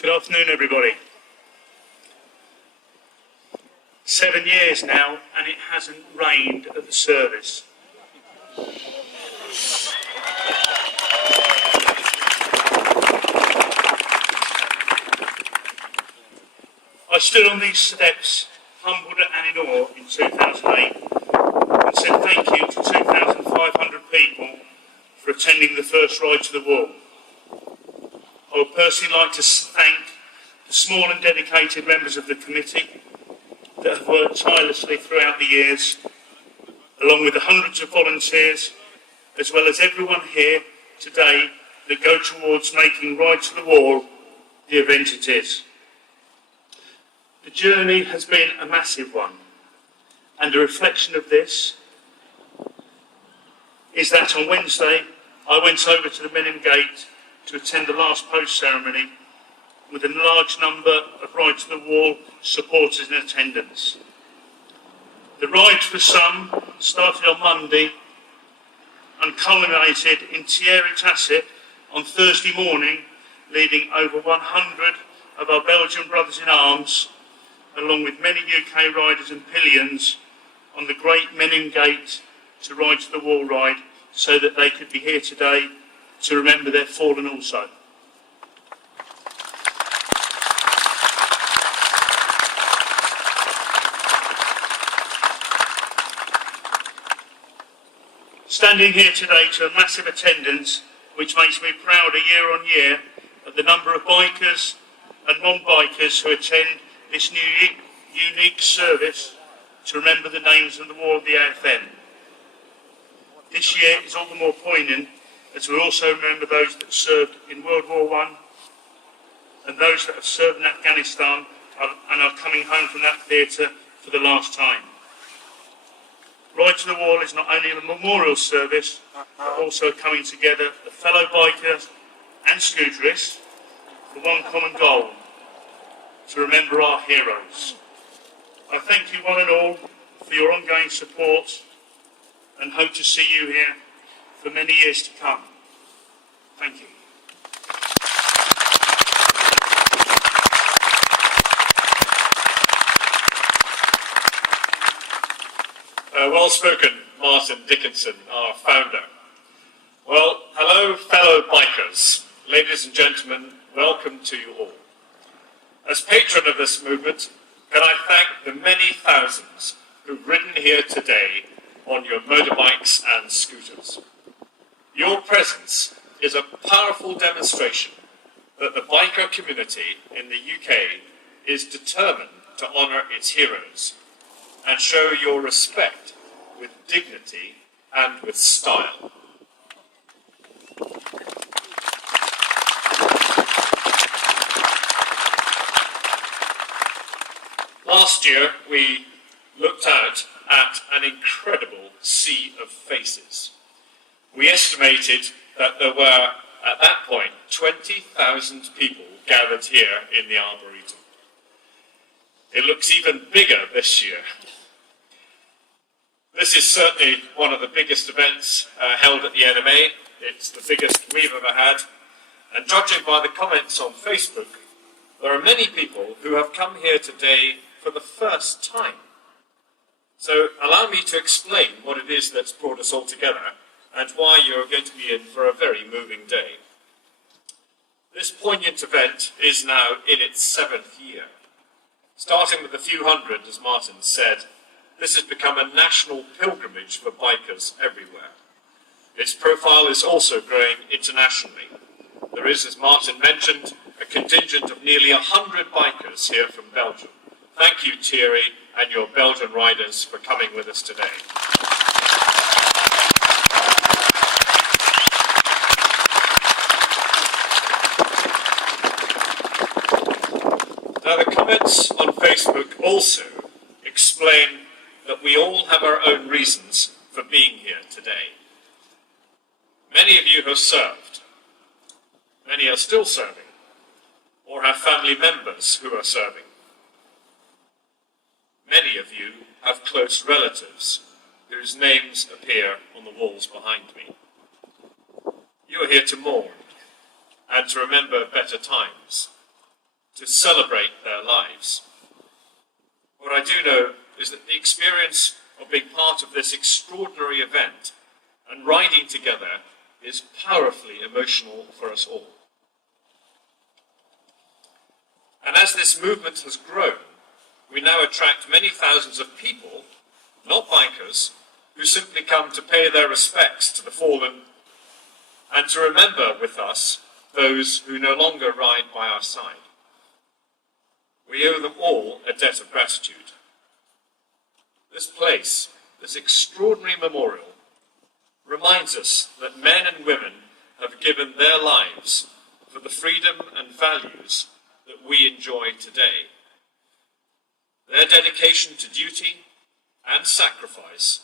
Good afternoon, everybody. 7 years now, and it hasn't rained at the service. I stood on these steps, humbled and in awe, in 2008, and said thank you to 2,500 people for attending the first Ride to the Wall. I would personally like to thank the small and dedicated members of the committee that have worked tirelessly throughout the years, along with the hundreds of volunteers, as well as everyone here today that go towards making Ride to the Wall the event it is. The journey has been a massive one, and a reflection of this is that on Wednesday I went over to the Menin Gate to attend the last post ceremony with a large number of Ride to the Wall supporters in attendance. The ride for some started on Monday and culminated in Thierry Tasset on Thursday morning, leading over 100 of our Belgian brothers in arms, along with many UK riders and pillions, on the great Menin Gate to Ride to the Wall ride, so that they could be here today to remember their fallen also. Standing here today to a massive attendance, which makes me prouder year on year of the number of bikers and non-bikers who attend this unique service to remember the names on the wall of the AFM. This year is all the more poignant as we also remember those that served in World War I and those that have served in Afghanistan and are coming home from that theatre for the last time. Ride to the Wall is not only a memorial service, but also a coming together of fellow bikers and scooterists for one common goal: to remember our heroes. I thank you one and all for your ongoing support and hope to see you here for many years to come. Thank you. Well spoken, Martin Dickinson, our founder. Well, hello fellow bikers. Ladies and gentlemen, welcome to you all. As patron of this movement, can I thank the many thousands who've ridden here today on your motorbikes and scooters. Your presence is a powerful demonstration that the biker community in the UK is determined to honour its heroes and show your respect with dignity and with style. Last year, we looked out at an incredible sea of faces. We estimated that there were, at that point, 20,000 people gathered here in the Arboretum. It looks even bigger this year. This is certainly one of the biggest events held at the NMA. It's the biggest we've ever had. And judging by the comments on Facebook, there are many people who have come here today for the first time. So allow me to explain what it is that's brought us all together and why you're going to be in for a very moving day. This poignant event is now in its 7th year. Starting with a few hundred, as Martin said, this has become a national pilgrimage for bikers everywhere. Its profile is also growing internationally. There is, as Martin mentioned, a contingent of nearly 100 bikers here from Belgium. Thank you, Thierry, and your Belgian riders for coming with us today. Now, the comments on Facebook also explain that we all have our own reasons for being here today. Many of you have served. Many are still serving, or have family members who are serving. Many of you have close relatives whose names appear on the walls behind me. You are here to mourn and to remember better times. to celebrate their lives. What I do know is that the experience of being part of this extraordinary event and riding together is powerfully emotional for us all. And as this movement has grown, we now attract many thousands of people, not bikers, who simply come to pay their respects to the fallen and to remember with us those who no longer ride by our side. We owe them all a debt of gratitude. This place, this extraordinary memorial, reminds us that men and women have given their lives for the freedom and values that we enjoy today. Their dedication to duty and sacrifice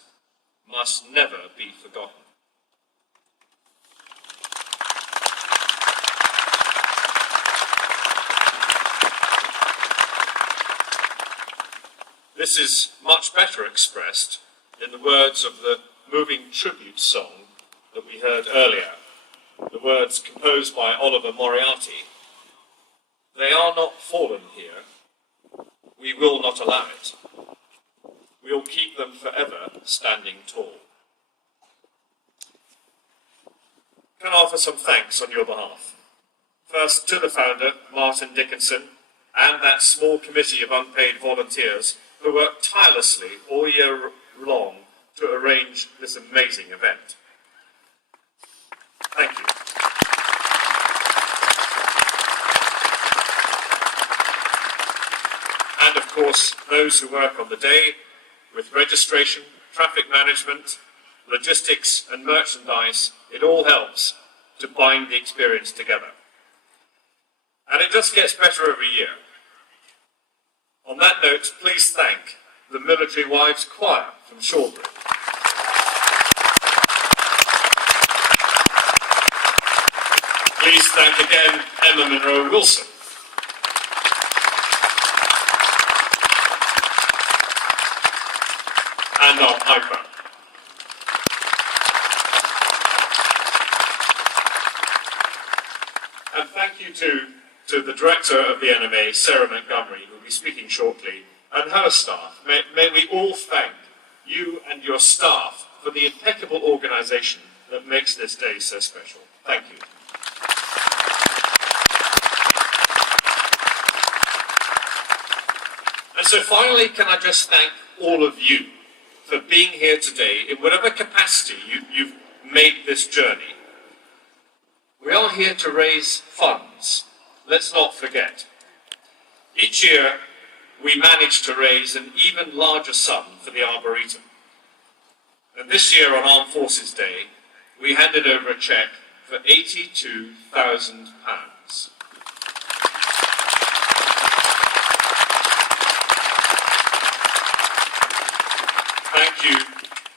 must never be forgotten. This is much better expressed in the words of the moving tribute song that we heard earlier, the words composed by Oliver Moriarty. They are not fallen here. We will not allow it. We will keep them forever standing tall. Can I offer some thanks on your behalf? First to the founder, Martin Dickinson, and that small committee of unpaid volunteers who worked tirelessly all year long to arrange this amazing event. Thank you. And of course, those who work on the day with registration, traffic management, logistics and merchandise, it all helps to bind the experience together. And it just gets better every year. On that note, please thank the Military Wives Choir from Shawbury. Please thank again Emma Monroe Wilson. And our piper. And thank you to the director of the NMA, Sarah Montgomery, who will be speaking shortly, and her staff. May we all thank you and your staff for the impeccable organisation that makes this day so special. Thank you. And so finally, can I just thank all of you for being here today in whatever capacity you've made this journey. We are here to raise funds. Let's not forget. Each year, we manage to raise an even larger sum for the Arboretum. And this year on Armed Forces Day, we handed over a cheque for £82,000. Thank you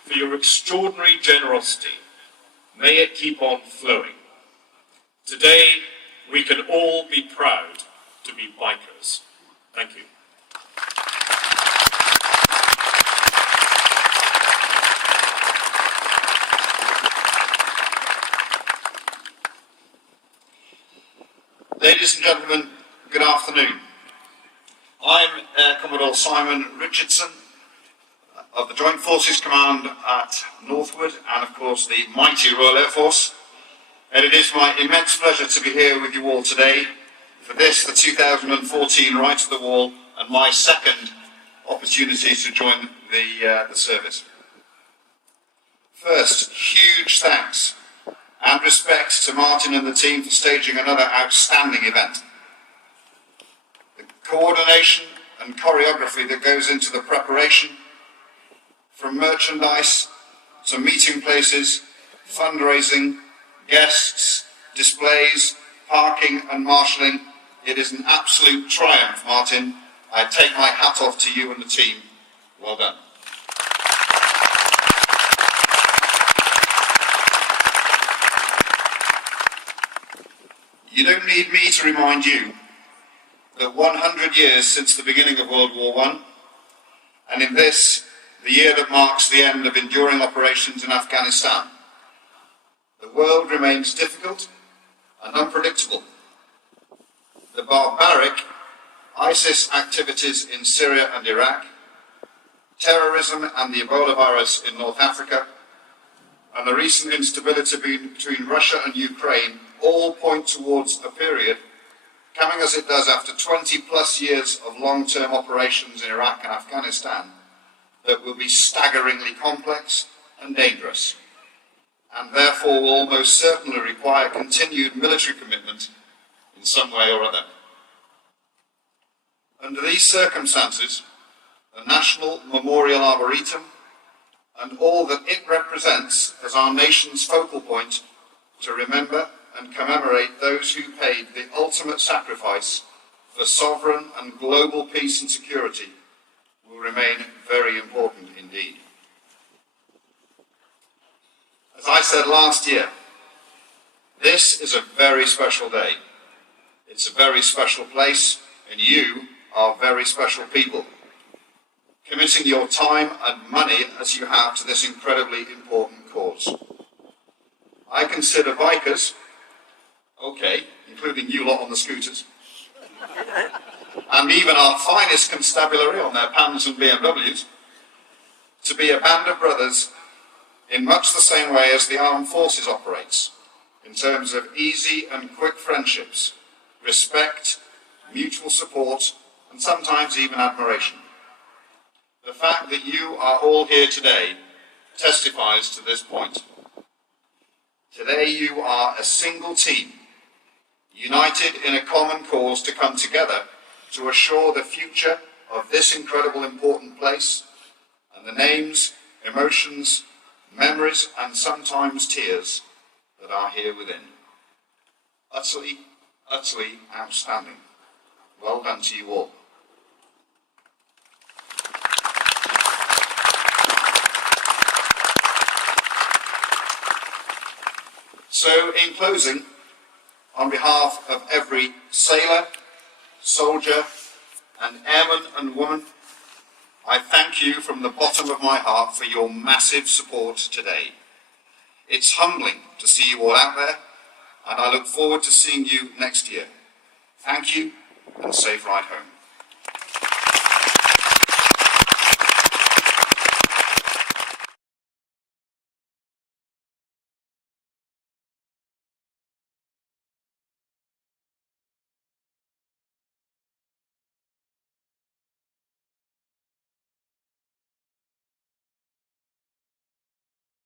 for your extraordinary generosity. May it keep on flowing. Today, we can all be proud to be bikers. Thank you. Ladies and gentlemen, good afternoon. I'm Air Commodore Simon Richardson of the Joint Forces Command at Northwood and of course the mighty Royal Air Force. And it is my immense pleasure to be here with you all today for this, the 2014 Ride to the Wall, and my second opportunity to join the service. First, huge thanks and respect to Martin and the team for staging another outstanding event. The coordination and choreography that goes into the preparation, from merchandise to meeting places, fundraising, guests, displays, parking and marshalling, it is an absolute triumph, Martin. I take my hat off to you and the team. Well done. You don't need me to remind you that 100 years since the beginning of World War I, and in this, the year that marks the end of enduring operations in Afghanistan, the world remains difficult and unpredictable. The barbaric ISIS activities in Syria and Iraq, terrorism and the Ebola virus in North Africa, and the recent instability between Russia and Ukraine all point towards a period, coming as it does after 20 plus years of long-term operations in Iraq and Afghanistan, that will be staggeringly complex and dangerous, and therefore will almost certainly require continued military commitment in some way or other. Under these circumstances, the National Memorial Arboretum and all that it represents as our nation's focal point to remember and commemorate those who paid the ultimate sacrifice for sovereign and global peace and security will remain very important indeed. As I said last year, this is a very special day. It's a very special place, and you are very special people, committing your time and money as you have to this incredibly important cause. I consider bikers, okay, including you lot on the scooters, and even our finest constabulary on their Pams and BMWs, to be a band of brothers in much the same way as the armed forces operates, in terms of easy and quick friendships, respect, mutual support, and sometimes even admiration. The fact that you are all here today testifies to this point. Today you are a single team, united in a common cause to come together to assure the future of this incredible important place and the names, emotions, memories and sometimes tears that are here within. Utterly, utterly outstanding. Well done to you all. So, in closing, on behalf of every sailor, soldier, and airman and woman, I thank you from the bottom of my heart for your massive support today. It's humbling to see you all out there, and I look forward to seeing you next year. Thank you, and safe ride home.